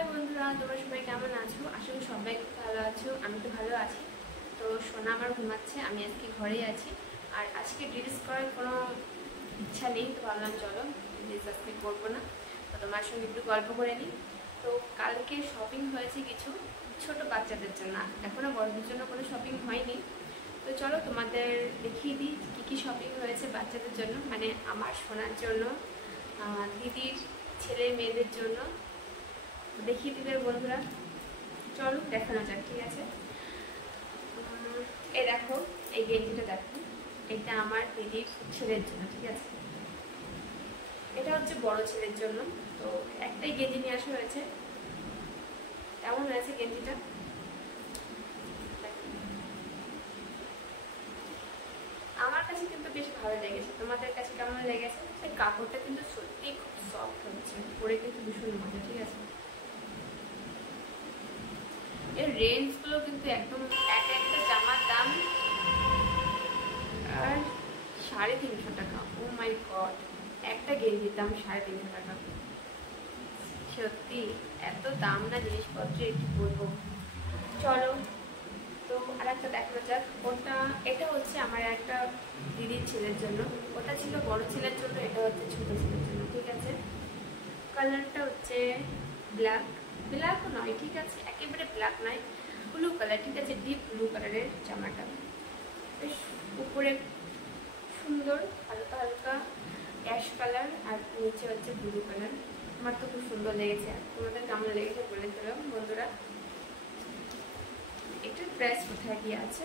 High বন্ধুরা, তোমরা সবাই কেমন আছো? আশা করি সবাই খুব ভালো আছো। আমি তো ভালো আছি। তো সোনা আমার ঘুমাচ্ছে, আমি আজকে ঘরেই আছি। আর আজকে রিলস করার কোনো ইচ্ছা নেই, তো ভাবলাম চলো রিলস আজকে করবো না, তো তোমার সঙ্গে একটু গল্প করে নিই। তো কালকে শপিং হয়েছে কিছু ছোট বাচ্চাদের জন্য, এখনও বড়দের জন্য কোনো শপিং হয়নি। তো চলো তোমাদের দেখিয়ে দিই কী কী শপিং হয়েছে বাচ্চাদের জন্য, মানে আমার সোনার জন্য, দিদির ছেলে মেয়েদের জন্য দেখিয়ে দিবে বন্ধুরা। চলো দেখানো যাক, ঠিক আছে? এই দেখো, এই গেঞ্জিটা দেখো, এটা আমার দিদির ছেলের জন্য, ঠিক আছে? এটা হচ্ছে বড় ছেলের জন্য। তো একটাই গেঞ্জি নিয়ে আসা হয়েছে। কেমন হয়েছে গেঞ্জিটা? আমার কাছে কিন্তু বেশ ভালো লেগেছে। তোমাদের কাছে কেমন লেগেছে? সেই কাপড়টা কিন্তু সত্যি খুব সফট হচ্ছে, পরে কিন্তু ভীষণ মজা, ঠিক আছে? এর রেঞ্জগুলো কিন্তু একদম একটা জামার দাম আর 350 টাকা। ও মাই গড, একটা গেঞ্জির দাম 350 টাকা। সত্যি এত দাম না জিনিসপত্রে, একটু বলবো। চলো তো আর একটা দেখানো যাক। এটা হচ্ছে আমার একটা দিদির ছেলের জন্য, ওটা ছিল বড় ছেলের জন্য, এটা হচ্ছে ছোট ছেলের জন্য, ঠিক আছে? কালারটা হচ্ছে ব্ল্যাক নয়, ঠিক আছে? একেবারে ব্ল্যাক নয়, ব্লু কালার, ঠিক আছে? ডিপ ব্লু কালারের জামাটা, বেশ উপরে সুন্দর হালকা হালকা অ্যাশ কালার, আর নিচে হচ্ছে ব্লু কালার। আমার তো খুব সুন্দর লেগেছে। তোমাদের কেমন লেগেছে বলে দিলাম বন্ধুরা। এটার প্রাইস কোথায় গিয়ে আছে?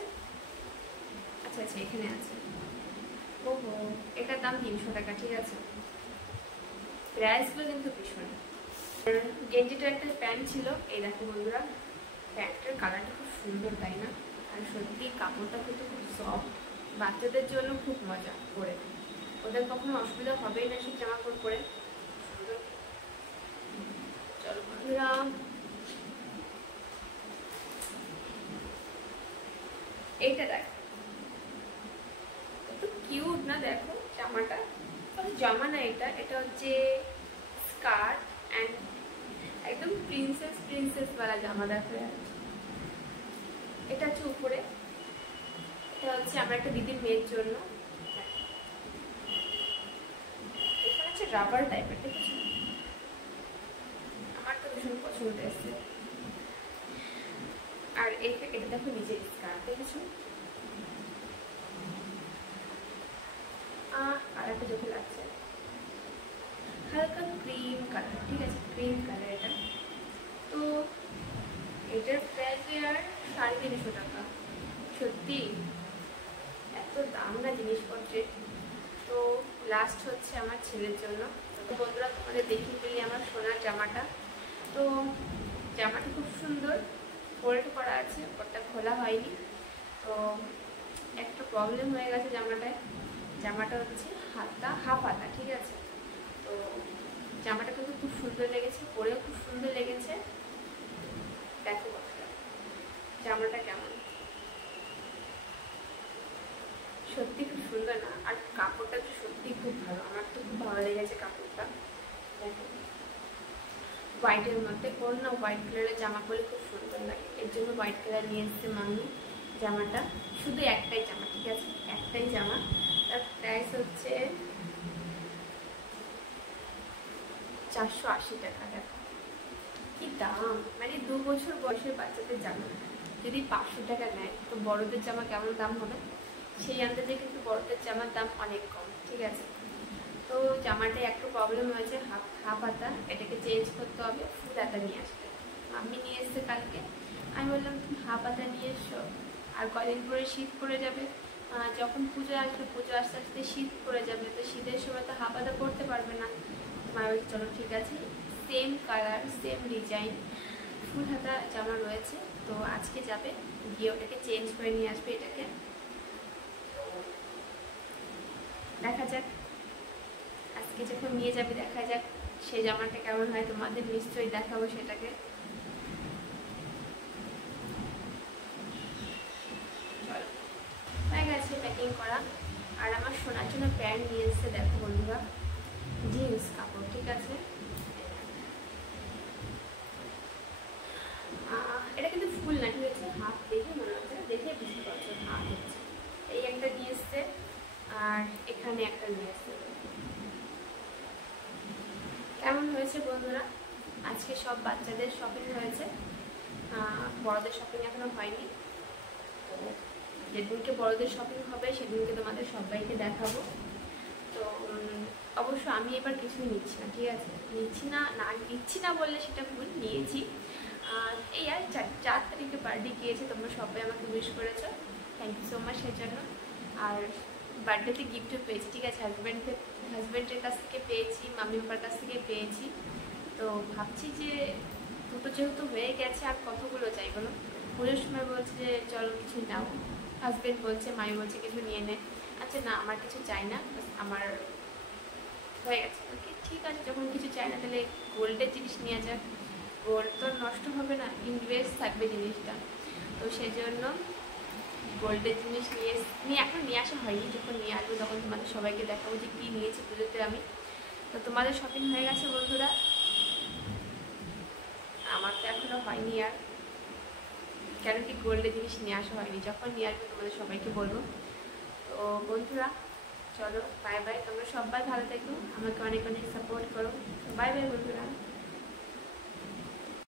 আচ্ছা আচ্ছা, এখানে আছে। ওহো, এটার দাম 300 টাকা, ঠিক আছে? প্রাইসগুলো কিন্তু ভীষণ। গেঞ্জিটার একটা প্যান্ট ছিল, এই দেখো বন্ধুরা, প্যান্টের কালারটা খুব সুন্দর, তাই না? আর সত্যি কাপড়টা কিন্তু খুব সফট, বাচ্চাদের জন্য খুব মজা পরে, ওদের কখনো অসুবিধা হবেই না সেই জামা কাপড় পরে। সুন্দর। চলো বন্ধুরা, এইটা দেখো, কত কিউট না? দেখো জামাটা, জামা না, এটা হচ্ছে স্কার্ট অ্যান্ড একদম প্রিন্সেস वाला জামা। দেখো এটা হচ্ছে উপরে, এটা হচ্ছে আমার একটা দিদির মেয়ের জন্য। এখানে হচ্ছে রাবার টাইপের, দেখেছো? আমার তো ভীষণ পছন্দ এসেছে। আর এটা দেখো নিজের স্কার্ট, দেখেছো? আর একটা চোখে লাগছে হালকা ক্রিম কালার, ঠিক আছে? ক্রিম কালার এটা। তো এটার প্রাইস আর 350 টাকা। সত্যি এত দাম না জিনিসপত্রের। তো লাস্ট হচ্ছে আমার ছেলের জন্য। তো বন্ধুরা, তোমাদের দেখিয়ে দিলি আমার সোনার জামাটা। তো জামাটা খুব সুন্দর, ফোল্ড করা আছে, ওটা খোলা হয়নি। তো একটা প্রবলেম হয়ে গেছে জামাটা হচ্ছে হাফ হাতা, ঠিক আছে? তো জামাটা কিন্তু খুব সুন্দর লেগেছে, পরেও খুব সুন্দর লেগেছে। দেখো জামাটা কেমন, সত্যি খুব সুন্দর না? আর কাপড়টা তো সত্যি খুব ভালো, আমার তো খুব ভালো লেগেছে কাপড়টা। দেখো হোয়াইটের মধ্যে, কোন না হোয়াইট কালারের জামা পরে খুব সুন্দর লাগে, এর জন্য হোয়াইট কালার নিয়ে এসছে মাম্মি জামাটা। শুধু একটাই জামা, ঠিক আছে? একটাই জামা। তার প্রাইস হচ্ছে 480 টাকা। দেখো কি দাম, মানে 2 বছর বয়সের বাচ্চাদের জামা যদি 500 টাকা নেয়, তো বড়দের জামা কেমন দাম হবে? সেই আন্দাজে কিন্তু বড়দের জামার দাম অনেক কম, ঠিক আছে? তো জামাটায় একটু প্রবলেম হয়েছে, হাফ হাতা, এটাকে চেঞ্জ করতে হবে, ফুল হাতা নিয়ে আসবে। মাম্মি নিয়ে এসছে কালকে, আমি বললাম তুমি হাফ হাতা নিয়ে এসো, আর কদিন পরে শীত পড়ে যাবে, যখন পুজো আসবে, পুজো আস্তে আস্তে শীত পড়ে যাবে, তো শীতের সময় তো হাফ হাতা পরতে পারবে না। মা বলছে চলো ঠিক আছে, সেম কালার সেম ডিজাইন ফুল হাতা জামা রয়েছে, তো আজকে যাবে, গিয়ে ওটাকে চেঞ্জ করে নিয়ে আসবে। এটাকে দেখা যাক, আজকে যখন নিয়ে যাবে দেখা যাক সেই জামাটা কেমন হয়, তোমাদের নিশ্চয়ই দেখাবো সেটাকে। চলো, হয়ে গেছে প্যাকিং করা। আর আমার সোনার জন্য প্যান্ট নিয়ে এসছে, দেখো বন্ধুরা, জিন্স কাপড়, ঠিক আছে? হয়েছে বন্ধুরা, আজকে সব বাচ্চাদের শপিং হয়েছে, বড়দের শপিং এখনো হয়নি। তো যেদিনকে বড়দের শপিং হবে সেদিনকে তোমাদের সবাইকে দেখাবো। তো অবশ্য আমি এবার কিছুই নিচ্ছি না, ঠিক আছে? নিচ্ছি না বললে সেটা ভুল, নিয়েছি। আর এই আর 4 তারিখে বার্থডে গিয়েছে, তোমরা সবাই আমাকে উইশ করেছো, থ্যাংক ইউ সো মাচ এর জন্য। আর বার্থডেতে গিফটও পেয়েছি, ঠিক আছে? হাজব্যান্ডের কাছ থেকে পেয়েছি, মাম্মি পাপার কাছ থেকে পেয়েছি। তো ভাবছি যে দুটো যেহেতু হয়ে গেছে আর কতগুলো চাই বলো। পুজোর সময় বলছে যে চলো কিছু নাও, হাজব্যান্ড বলছে, মামি বলছে কিছু নিয়ে নে। আচ্ছা না, আমার কিছু চাই না, আমার হয়ে গেছে। ওকে ঠিক আছে, যখন কিছু চাই না তাহলে গোল্ডের জিনিস নিয়ে যাক, গোল্ড তো নষ্ট হবে না, ইনভেস্ট থাকবে জিনিসটা। তো সেই জন্য গোল্ডের জিনিস এখন নিয়ে আসা হয়নি, যখন নিয়ে আসবো তখন তোমাদের সবাইকে দেখাবো যে কী নিয়েছি পুজোতে আমি। তো তোমাদের শপিং হয়ে গেছে বন্ধুরা, আমার তো এখনও হয়নি। আর কেন কি গোল্ডের জিনিস নিয়ে আসা হয়নি, যখন নিয়ে আসবো তোমাদের সবাইকে বলবো। তো বন্ধুরা চলো বাই বাই, তোমরা সবাই ভালো থেকো, আমাকে অনেক অনেক সাপোর্ট করো। বাই বাই বন্ধুরা।